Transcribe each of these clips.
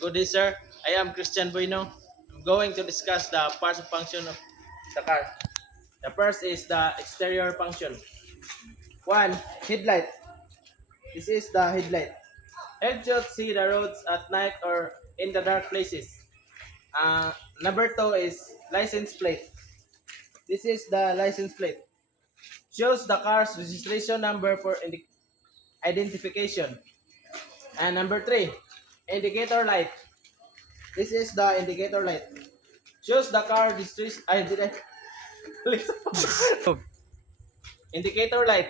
Good day, sir. I am Christian Bueno. I'm going to discuss the parts of function of the car. The first is the exterior function. One, headlight. This is the headlight. Helps you see the roads at night or in the dark places. Number two is license plate. This is the license plate. Shows the car's registration number for identification. And number three, indicator light. This is the indicator light. Shows the car registration. Indicator light.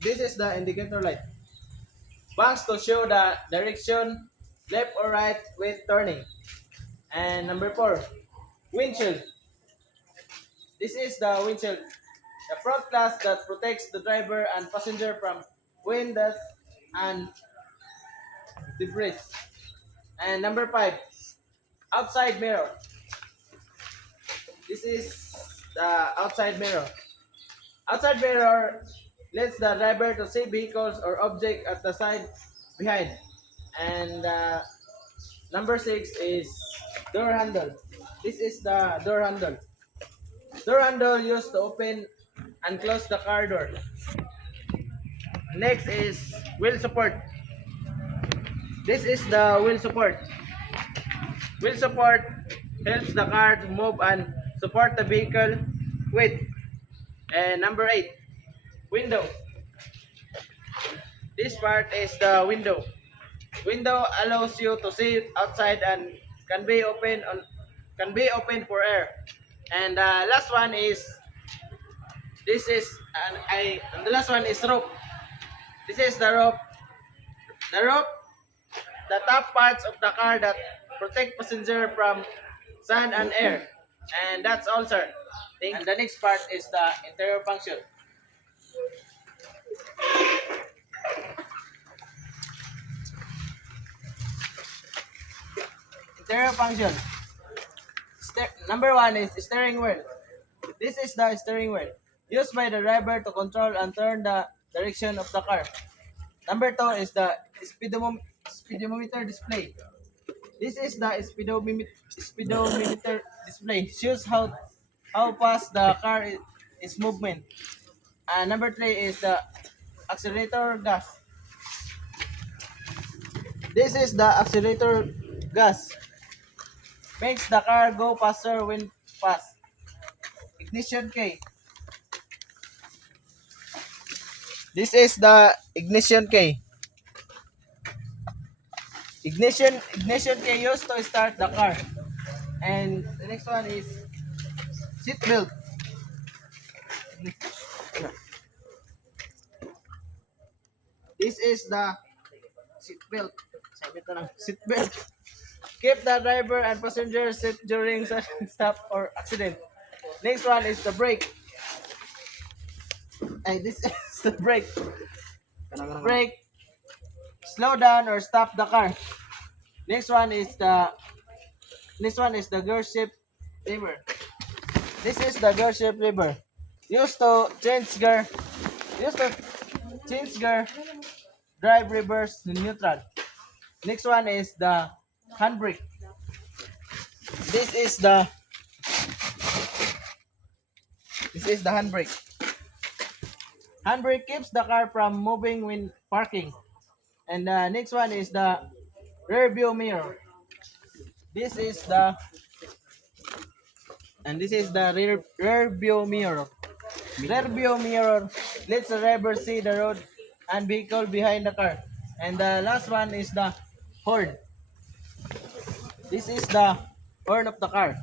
This is the indicator light. Banks to show the direction left or right when turning. And number four, windshield. This is the windshield. The front glass that protects the driver and passenger from wind, dust, and debris. And number five, outside mirror. This is the outside mirror. Outside mirror lets the driver to see vehicles or object at the side behind. And number six is door handle. This is the door handle. Door handle used to open and close the car door. Next is wheel support. This is the wheel support. Wheel support helps the car to move and support the vehicle with. And number 8, window. This part is the window. Window allows you to see outside and can be open for air. And the last one is the last one is rope. This is the rope. The rope, the top parts of the car that protect passenger from sun and air. And that's all, sir. And the next part is the interior function. Interior function. Number 1 is steering wheel. This is the steering wheel, used by the driver to control and turn the direction of the car. Number 2 is the speedometer display. This is the speedometer display. Shows how fast the car is movement. And number 3 is the accelerator gas. This is the accelerator gas. Makes the car go faster when fast. Ignition key. This is the ignition key. Ignition key used to start the car. And the next one is seat belt. This is the seat belt. Sabi ito lang, seat belt. Keep the driver and passenger safe during sudden stop or accident. Next one is the brake. And this is the brake. Brake. Slow down or stop the car. Next one is the gear shift lever. This is the gear shift lever. Used to change gear, drive, reverse, neutral. Next one is the handbrake. This is the handbrake. Handbrake keeps the car from moving when parking. And the next one is the rear view mirror. This is the rear view mirror. Rear view mirror lets the driver see the road and vehicle behind the car. And the last one is the horn. This is the horn of the car,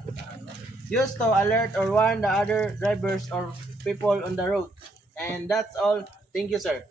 used to alert or warn the other drivers or people on the road. And that's all. Thank you, sir.